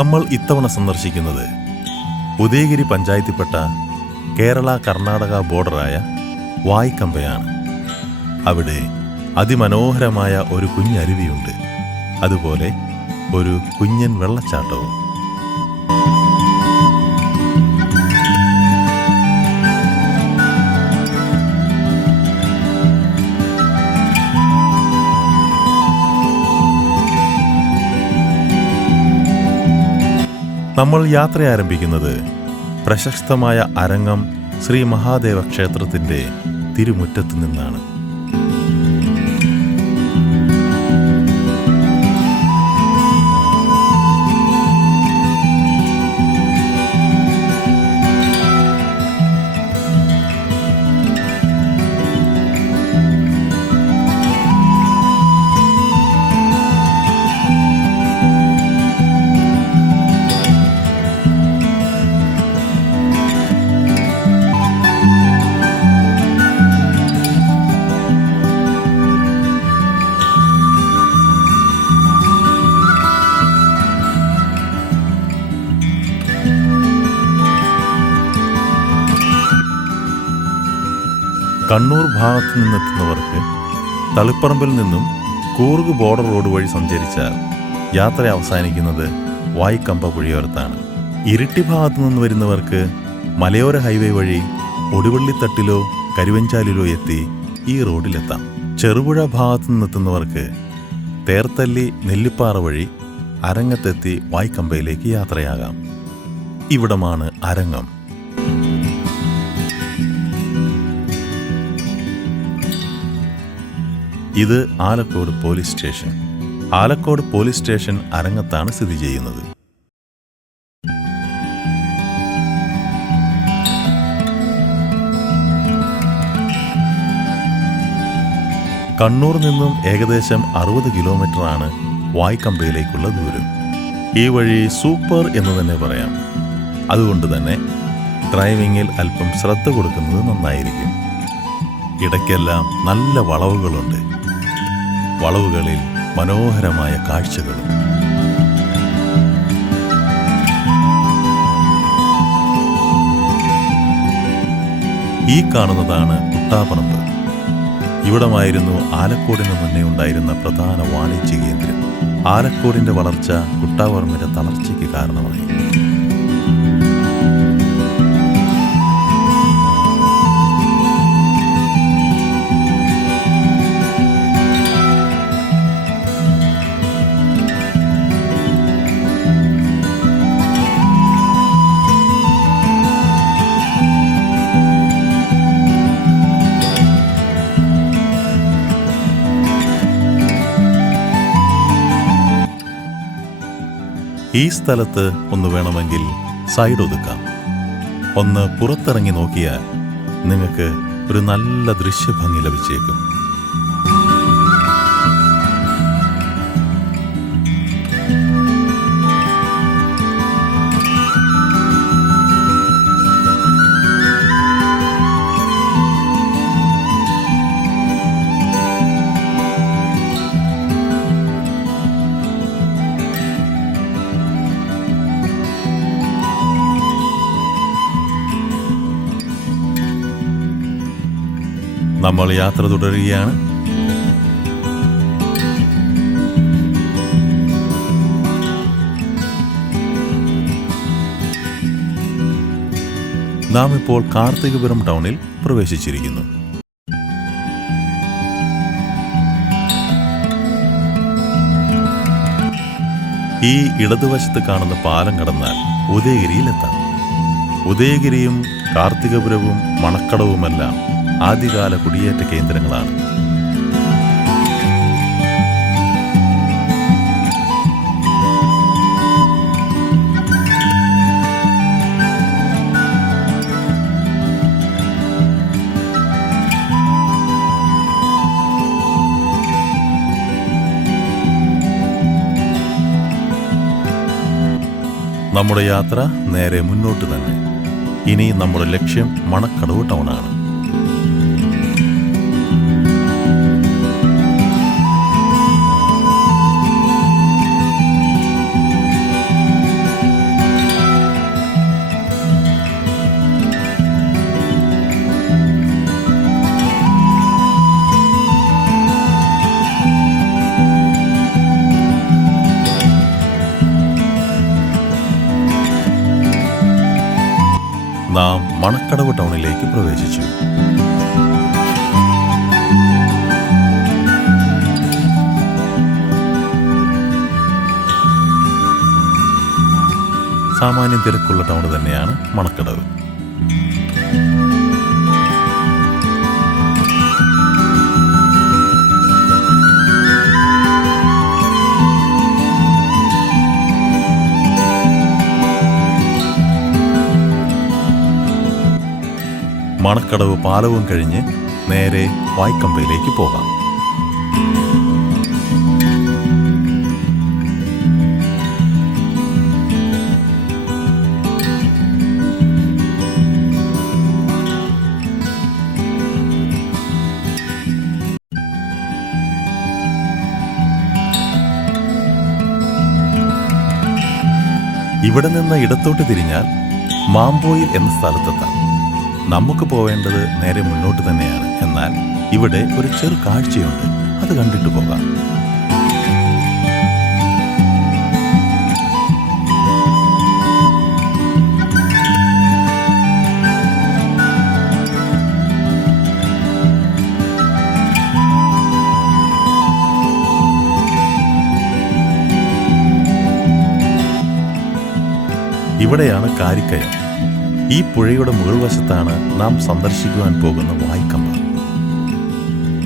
നമ്മൾ ഇത്തവണ സന്ദർശിക്കുന്നത് ഉദയഗിരി പഞ്ചായത്തിൽപ്പെട്ട കേരള കർണാടക ബോർഡറായ വായ്ക്കമ്പയാണ്. അവിടെ അതിമനോഹരമായ ഒരു കുഞ്ഞരുവിയുണ്ട്. അതുപോലെ ഒരു കുഞ്ഞൻ വെള്ളച്ചാട്ടവും. നമ്മൾ യാത്ര ആരംഭിക്കുന്നത് പ്രശസ്തമായ അരങ്ങം ശ്രീ മഹാദേവ ക്ഷേത്രത്തിന്റെ തിരുമുറ്റത്തു നിന്നാണ്. കണ്ണൂർ ഭാഗത്തു നിന്നെത്തുന്നവർക്ക് തളിപ്പറമ്പിൽ നിന്നും കൂർഗ് ബോർഡർ റോഡ് വഴി സഞ്ചരിച്ചാൽ യാത്ര അവസാനിക്കുന്നത് വായിക്കമ്പ പുഴയോരത്താണ് ഇരിട്ടി ഭാഗത്തു നിന്ന് വരുന്നവർക്ക് മലയോര ഹൈവേ വഴി ഒടിവള്ളിത്തട്ടിലോ കരുവഞ്ചാലിലോ എത്തി ഈ റോഡിലെത്താം. ചെറുപുഴ ഭാഗത്തു നിന്നെത്തുന്നവർക്ക് തേർത്തല്ലി നെല്ലിപ്പാറ വഴി അരങ്ങത്തെത്തി വായ്ക്കമ്പയിലേക്ക് യാത്രയാകാം. ഇവിടമാണ് അരങ്ങം. ഇത് Alakode police station. Alakode police station അരങ്ങത്താണ് സ്ഥിതി ചെയ്യുന്നത്. കണ്ണൂർ നിന്നും ഏകദേശം അറുപത് കിലോമീറ്ററാണ് വായ്ക്കമ്പയിലേക്കുള്ള ദൂരം. ഈ വഴി സൂപ്പർ എന്ന് തന്നെ പറയാം. അതുകൊണ്ട് തന്നെ ഡ്രൈവിങ്ങിൽ അല്പം ശ്രദ്ധ കൊടുക്കുന്നത് നന്നായിരിക്കും. ഇടയ്ക്കെല്ലാം നല്ല വളവുകളുണ്ട്. വളവുകളിൽ മനോഹരമായ കാഴ്ചകളും. ഈ കാണുന്നതാണ് കുട്ടാപ്പറമ്പ് ഇവിടമായിരുന്നു ആലക്കോടിന് മുന്നേ ഉണ്ടായിരുന്ന പ്രധാന വാണിജ്യ കേന്ദ്രം. ആലക്കോടിന്റെ വളർച്ച കുട്ടാപറമ്പിന്റെ തളർച്ചയ്ക്ക് കാരണമായി. ഈ സ്ഥലത്ത് ഒന്ന് വേണമെങ്കിൽ സൈഡ് ഒതുക്കാം. ഒന്ന് പുറത്തിറങ്ങി നോക്കിയാൽ നിങ്ങൾക്ക് ഒരു നല്ല ദൃശ്യഭംഗി ലഭിച്ചേക്കും. നമ്മൾ യാത്ര തുടരുകയാണ്. നാം ഇപ്പോൾ കാർത്തികപുരം ടൗണിൽ പ്രവേശിച്ചിരിക്കുന്നു. ഈ ഇടതുവശത്ത് കാണുന്ന പാലം കടന്നാൽ ഉദയഗിരിയിലെത്താം. ഉദയഗിരിയും കാർത്തികപുരവും മണക്കടവുമെല്ലാം ആദ്യകാല കുടിയേറ്റ കേന്ദ്രങ്ങളാണ്. നമ്മുടെ യാത്ര നേരെ മുന്നോട്ട് തന്നെ. ഇനി നമ്മുടെ ലക്ഷ്യം മണക്കടവ് ടൗണാണ്. മണക്കടവ് ടൗണിലേക്ക് പ്രവേശിച്ചു. സാമാന്യം തിരക്കുള്ള ടൗൺ തന്നെയാണ് മണക്കടവ്. മണക്കടവ് പാലവും കഴിഞ്ഞ് നേരെ വായ്ക്കമ്പയിലേക്ക് പോകാം. ഇവിടെ നിന്ന് ഇടത്തോട്ട് തിരിഞ്ഞാൽ മാമ്പോയിൽ എന്ന സ്ഥലത്തെത്താം. നമുക്ക് പോവേണ്ടത് നേരെ മുന്നോട്ട് തന്നെയാണ്. എന്നാൽ ഇവിടെ ഒരു ചെറു കാഴ്ചയുണ്ട്. അത് കണ്ടിട്ട് പോകാം. ഇവിടെയാണ് കാരിക്കയം. ഈ പുഴയുടെ മുകൾ വശത്താണ് നാം സന്ദർശിക്കുവാൻ പോകുന്ന വായിക്കമ്പ.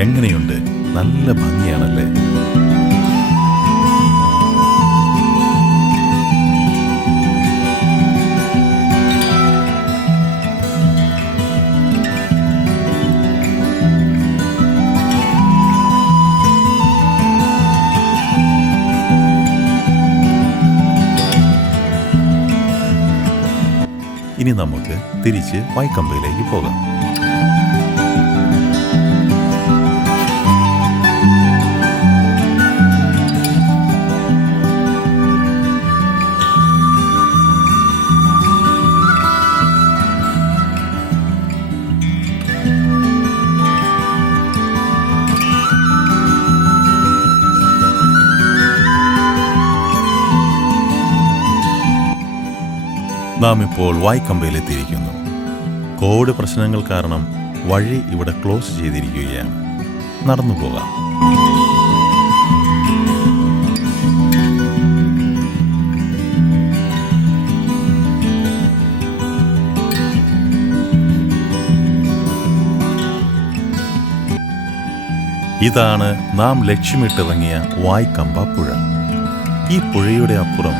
എങ്ങനെയുണ്ട്? നല്ല ഭംഗിയാണല്ലേ? നമുക്ക് തിരിച്ച് വൈക്കമ്പയിലേക്ക് പോകാം. നാം ഇപ്പോൾ വായ്ക്കമ്പയിലെത്തിയിരിക്കുന്നു. കോവിഡ് പ്രശ്നങ്ങൾ കാരണം വഴി ഇവിടെ ക്ലോസ് ചെയ്തിരിക്കുകയാണ്. നടന്നു പോകാം. ഇതാണ് നാം ലക്ഷ്യമിട്ടിറങ്ങിയ വായ്ക്കമ്പ പുഴ. ഈ പുഴയുടെ അപ്പുറം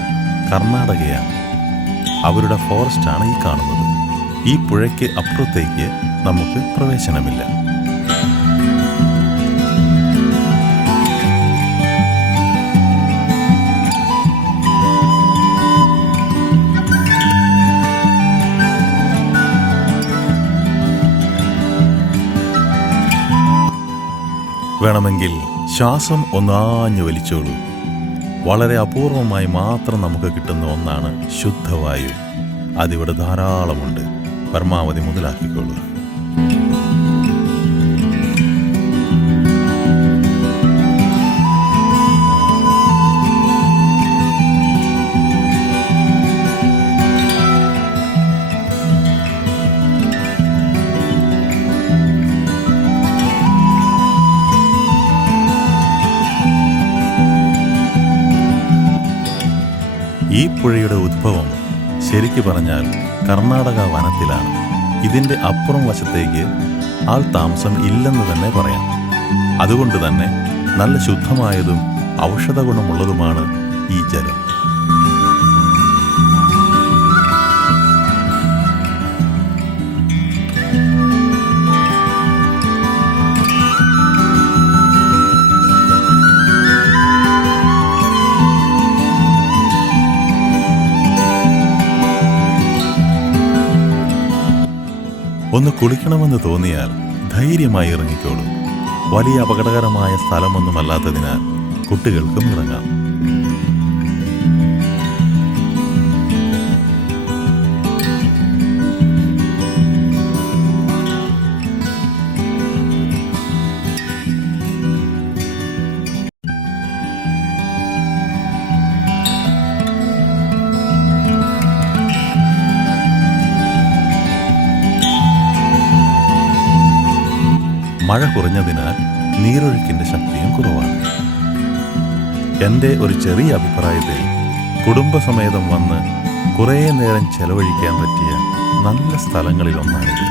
കർണാടകയാണ്. അവരുടെ ഫോറസ്റ്റാണ് ഈ കാണുന്നത്. ഈ പുഴയ്ക്ക് അപ്പുറത്തേക്ക് നമുക്ക് പ്രവേശനമില്ല. വേണമെങ്കിൽ ശ്വാസം ഒന്നാഞ്ഞു വലിച്ചോളൂ. വളരെ അപൂർവമായി മാത്രം നമുക്ക് കിട്ടുന്ന ഒന്നാണ് ശുദ്ധവായു. അതിവിടെ ധാരാളമുണ്ട്. പരമാവധി മുതലാക്കിക്കോളൂ ഈ പുഴയുടെ ഉദ്ഭവം ശരിക്കു പറഞ്ഞാൽ കർണാടക വനത്തിലാണ്. ഇതിന്റെ അപ്പുറം വശത്തേക്ക് ആൾ താമസം ഇല്ലെന്ന് തന്നെ പറയാം. അതുകൊണ്ട് തന്നെ നല്ല ശുദ്ധമായതും ഔഷധ ഗുണമുള്ളതുമാണ് ഈ ജലം. ഒന്ന് കുളിക്കണമെന്ന് തോന്നിയാൽ ധൈര്യമായി ഇറങ്ങിക്കോളൂ. വലിയ അപകടകരമായ സ്ഥലമൊന്നുമല്ലാത്തതിനാൽ കുട്ടികൾക്കും ഇറങ്ങാം. മഴ കുറഞ്ഞതിനാൽ നീരൊഴുക്കിന്റെ ശക്തിയും കുറവാണ്. എന്റെ ഒരു ചെറിയ അഭിപ്രായത്തിൽ കുടുംബസമേതം വന്ന് കുറേ നേരം ചെലവഴിക്കാൻ പറ്റിയ നല്ല സ്ഥലങ്ങളിലൊന്നാണിത്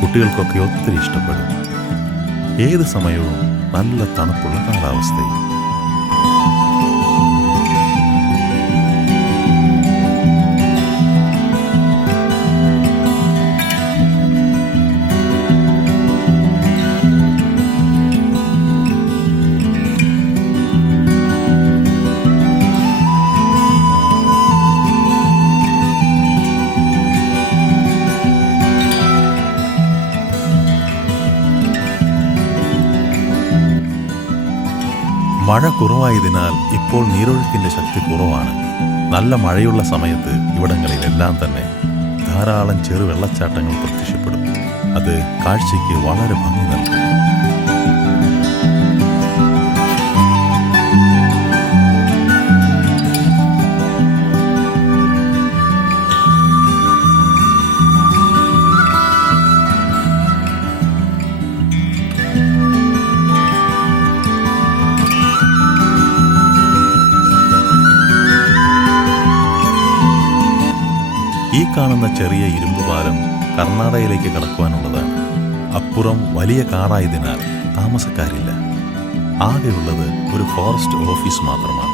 കുട്ടികൾക്കൊക്കെ ഒത്തിരി ഇഷ്ടപ്പെടും. ഏത് സമയവും നല്ല തണുപ്പുള്ള കാലാവസ്ഥയും മഴ കുറവായതിനാൽ ഇപ്പോൾ നീരൊഴുക്കിന്റെ ശക്തി കുറവാണ്. നല്ല മഴയുള്ള സമയത്ത് ഇവിടങ്ങളിലെല്ലാം തന്നെ ധാരാളം ചെറു വെള്ളച്ചാട്ടങ്ങൾ പ്രത്യക്ഷപ്പെടും. അത് കാഴ്ചയ്ക്ക് വളരെ ഭംഗി നൽകും. കാണുന്ന ചെറിയ ഇരുമ്പ് പാലം കർണാടകയിലേക്ക് കടക്കുവാനുള്ളതാണ്. അപ്പുറം വലിയ കാടായതിനാൽ താമസക്കാരില്ല. ആകെയുള്ളത് ഒരു ഫോറസ്റ്റ് ഓഫീസ് മാത്രമാണ്.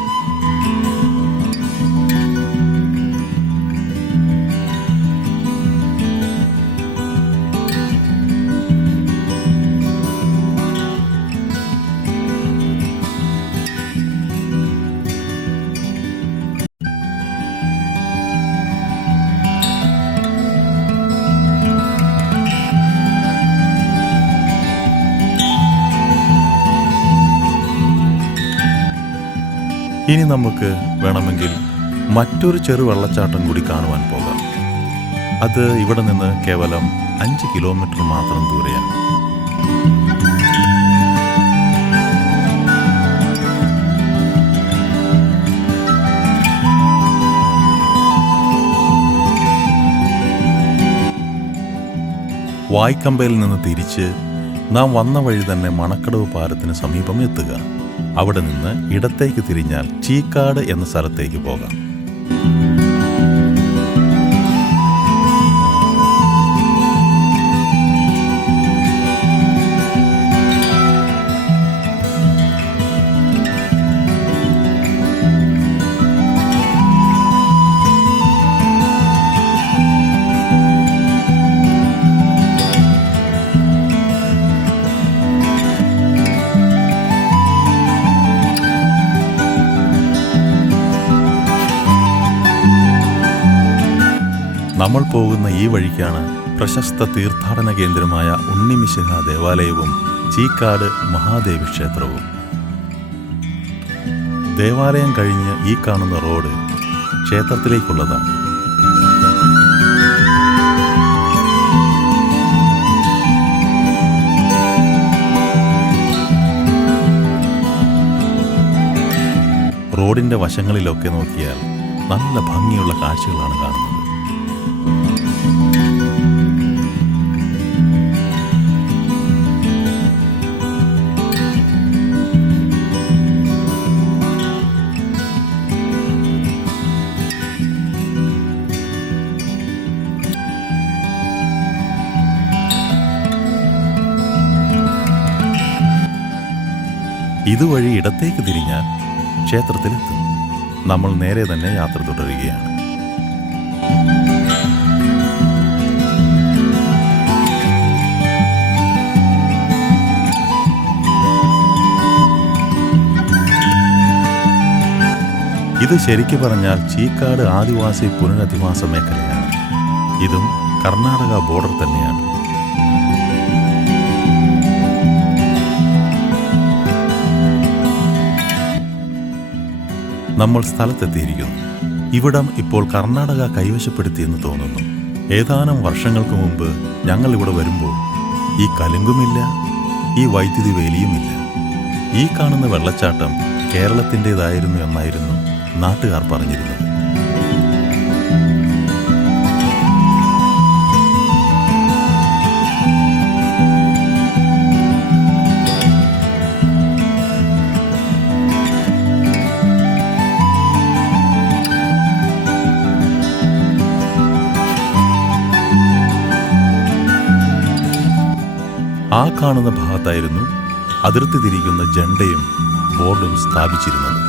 ഇനി നമുക്ക് വേണമെങ്കിൽ മറ്റൊരു ചെറു വെള്ളച്ചാട്ടം കൂടി കാണുവാൻ പോകാം. അത് ഇവിടെ നിന്ന് കേവലം അഞ്ച് കിലോമീറ്റർ മാത്രം ദൂരെയാണ്. വായ്ക്കമ്പയിൽ നിന്ന് തിരിച്ച് നാം വന്ന വഴി തന്നെ മണക്കടവ് പാലത്തിന് സമീപം എത്തുക. അവിടെ നിന്ന് ഇടത്തേക്ക് തിരിഞ്ഞാൽ ചീക്കാട് എന്ന സ്ഥലത്തേക്ക് പോകാം. നമ്മൾ പോകുന്ന ഈ വഴിക്കാണ് പ്രശസ്ത തീർത്ഥാടന കേന്ദ്രമായ ഉണ്ണിമിശിഹ ദേവാലയവും ചീക്കാട് മഹാദേവി ക്ഷേത്രവും. ദേവാലയം കഴിഞ്ഞ് ഈ കാണുന്ന റോഡ് ക്ഷേത്രത്തിലേക്കുള്ളതാണ്. റോഡിന്റെ വശങ്ങളിലൊക്കെ നോക്കിയാൽ നല്ല ഭംഗിയുള്ള കാഴ്ചകളാണ് കാണുന്നത്. ഇതുവഴി ഇടത്തേക്ക് തിരിഞ്ഞാൽ ക്ഷേത്രത്തിലെത്തും. നമ്മൾ നേരെ തന്നെ യാത്ര തുടരുകയാണ്. ഇത് ശരിക്കു പറഞ്ഞാൽ ചീക്കാട് ആദിവാസി പുനരധിവാസ മേഖലയാണ്. ഇതും കർണാടക ബോർഡർ തന്നെയാണ്. നമ്മൾ സ്ഥലത്തെത്തിയിരിക്കുന്നു. ഇവിടം ഇപ്പോൾ കർണാടക കൈവശപ്പെടുത്തിയെന്ന് തോന്നുന്നു. ഏതാനും വർഷങ്ങൾക്ക് മുമ്പ് ഞങ്ങൾ ഇവിടെ വരുമ്പോൾ ഈ കലുങ്കുമില്ല ഈ വൈദ്യുതി വേലിയുമില്ല. ഈ കാണുന്ന വെള്ളച്ചാട്ടം കേരളത്തിന്റെതായിരുന്നു എന്നായിരുന്നു നാട്ടുകാർ പറഞ്ഞിരുന്നത്. കാണുന്ന ഭാഗത്തായിരുന്നു അതിർത്തി തിരിക്കുന്ന ജണ്ടയും ബോർഡും സ്ഥാപിച്ചിരുന്നത്.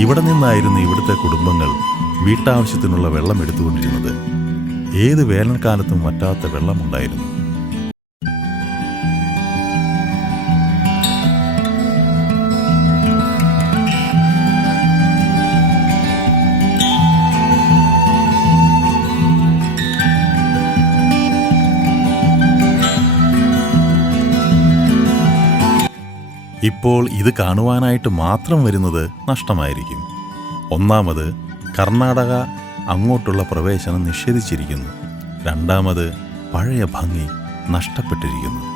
ഇവിടെ നിന്നായിരുന്നു ഇവിടുത്തെ കുടുംബങ്ങൾ വീട്ടാവശ്യത്തിനുള്ള വെള്ളം എടുത്തുകൊണ്ടിരുന്നത്. ഏത് വേനൽക്കാലത്തും വറ്റാത്ത വെള്ളമുണ്ടായിരുന്നു. ഇപ്പോൾ ഇത് കാണുവാനായിട്ട് മാത്രം വരുന്നത് നഷ്ടമായിരിക്കും. ഒന്നാമത് കർണാടക അങ്ങോട്ടുള്ള പ്രവേശനം നിഷേധിച്ചിരിക്കുന്നു. രണ്ടാമത് പഴയ ഭംഗി നഷ്ടപ്പെട്ടിരിക്കുന്നു.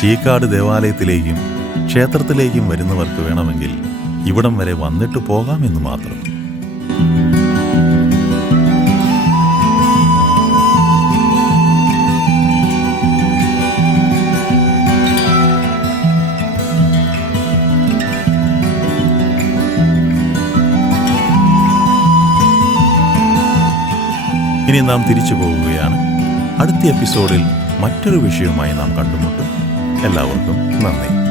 ചീക്കാട് ദേവാലയത്തിലേക്കും ക്ഷേത്രത്തിലേക്കും വരുന്നവർക്ക് വേണമെങ്കിൽ ഇവിടം വരെ വന്നിട്ട് പോകാമെന്ന് മാത്രം. ഇനി നാം തിരിച്ചു പോവുകയാണ്. അടുത്ത എപ്പിസോഡിൽ മറ്റൊരു വിഷയവുമായി നാം കണ്ടുമുട്ടും. എല്ലാവർക്കും നന്ദി.